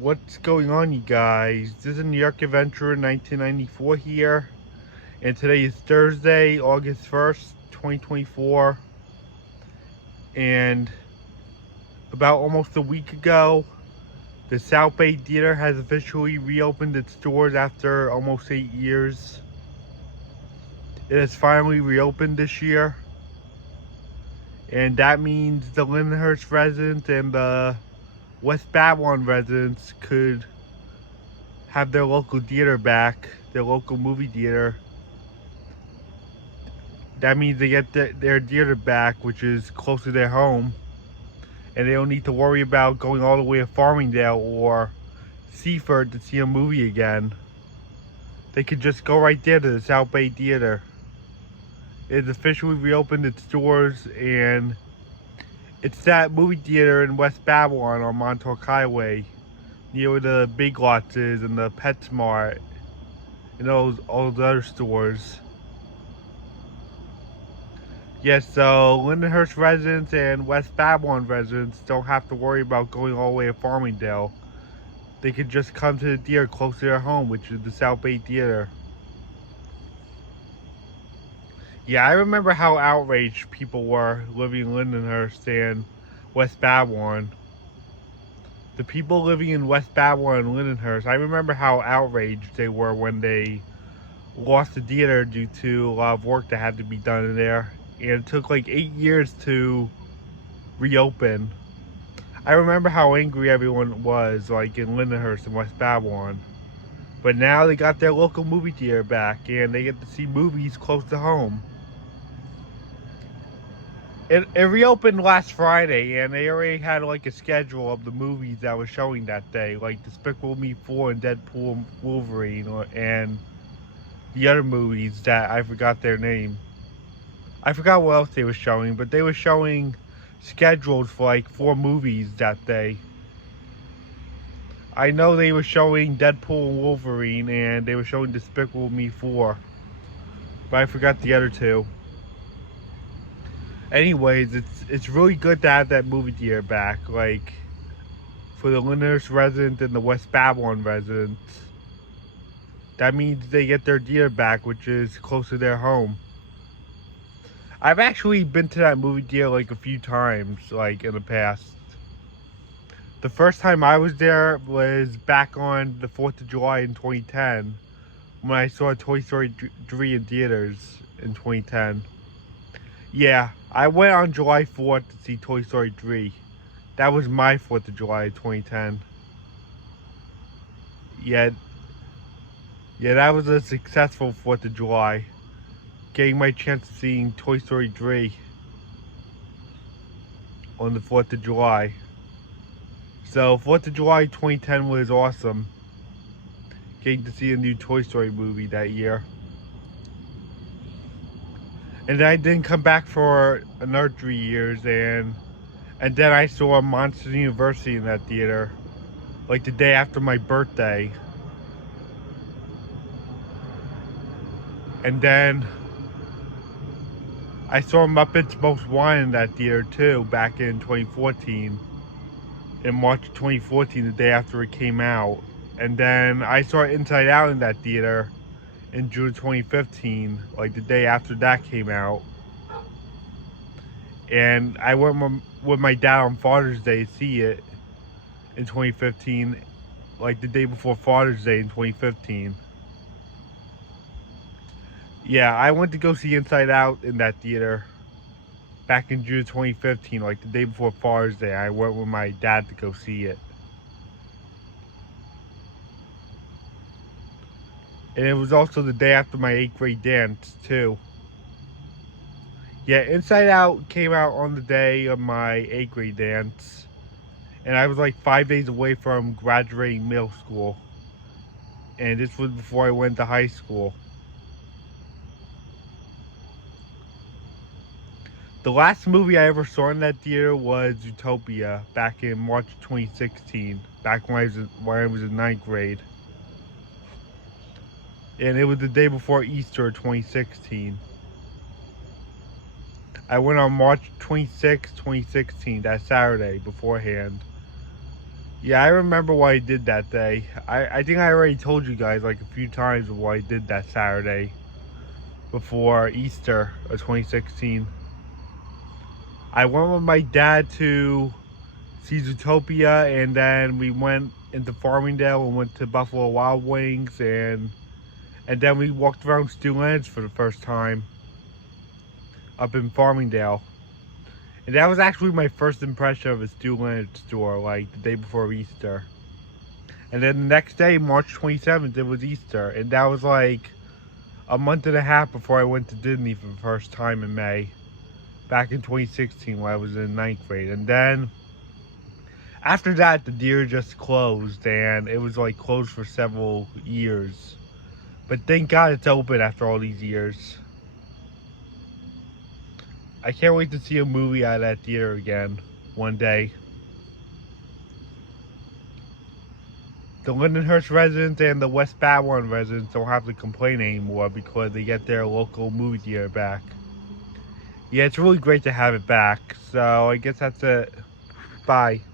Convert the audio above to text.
What's going on, you guys? This is New York Adventure 1994 here, and today is Thursday, August 1st, 2024, and about almost a week ago, the South Bay Theater has officially reopened its doors after almost 8 years. It has finally reopened this year, and that means the Lindenhurst residents and the West Babylon residents could have their local theater back, their local movie theater. That means they get their theater back, which is close to their home, and they don't need to worry about going all the way to Farmingdale or Seaford to see a movie again. They could just go right there to the South Bay Theater. It has officially reopened its doors, and it's that movie theater in West Babylon on Montauk Highway, near where the Big Lots is and the PetSmart and all those other stores. Yes, so Lindenhurst residents and West Babylon residents don't have to worry about going all the way to Farmingdale. They can just come to the theater close to their home, which is the South Bay Theater. Yeah, I remember how outraged people were living in Lindenhurst and West Babylon. The people living in West Babylon and Lindenhurst, I remember how outraged they were when they lost the theater due to a lot of work that had to be done in there. And it took like 8 years to reopen. I remember how angry everyone was, like in Lindenhurst and West Babylon. But now they got their local movie theater back, and they get to see movies close to home. It reopened last Friday, and they already had like a schedule of the movies that was showing that day, like Despicable Me 4 and Deadpool and Wolverine, and the other movies that I forgot their name. I forgot what else they were showing, but they were showing scheduled for like 4 movies that day. I know they were showing Deadpool and Wolverine, and they were showing Despicable Me 4, but I forgot the other 2. Anyways, it's really good to have that movie theater back, like for the Lindenhurst residents and the West Babylon residents. That means they get their theater back, which is close to their home. I've actually been to that movie theater like a few times, like in the past. The first time I was there was back on the 4th of July in 2010, when I saw Toy Story 3 in theaters in 2010. Yeah, I went on July 4th to see Toy Story 3. That was my 4th of July 2010. Yeah, that was a successful 4th of July. Getting my chance of seeing Toy Story 3 on the 4th of July. So 4th of July 2010 was awesome. Getting to see a new Toy Story movie that year. And then I didn't come back for another 3 years, and then I saw Monsters University in that theater, like the day after my birthday. And then I saw Muppets Most Wanted in that theater too, back in 2014. In March 2014, the day after it came out. And then I saw Inside Out in that theater in June 2015, like the day after that came out. And I went with my dad on Father's Day to see it in 2015, like the day before Father's Day in 2015. Yeah, I went to go see Inside Out in that theater back in June 2015, like the day before Father's Day. I went with my dad to go see it. And it was also the day after my 8th grade dance, too. Yeah, Inside Out came out on the day of my 8th grade dance. And I was like 5 days away from graduating middle school. And this was before I went to high school. The last movie I ever saw in that theater was Utopia, back in March 2016. Back when I was in 9th grade. And it was the day before Easter 2016. I went on March 26, 2016, that Saturday beforehand. Yeah, I remember what I did that day. I think I already told you guys like a few times what I did that Saturday before Easter of 2016. I went with my dad to see Zootopia, and then we went into Farmingdale and went to Buffalo Wild Wings, and then we walked around Stu Leonard's for the first time up in Farmingdale. And that was actually my first impression of a Stu Leonard store, like the day before Easter. And then the next day, March 27th, it was Easter. And that was like a month and a half before I went to Disney for the first time in May. Back in 2016 when I was in 9th grade. And then after that, the deer just closed. And it was like closed for several years. But thank God it's open after all these years. I can't wait to see a movie out of that theater again one day. The Lindenhurst residents and the West Babylon residents don't have to complain anymore because they get their local movie theater back. Yeah, it's really great to have it back. So I guess that's it. Bye.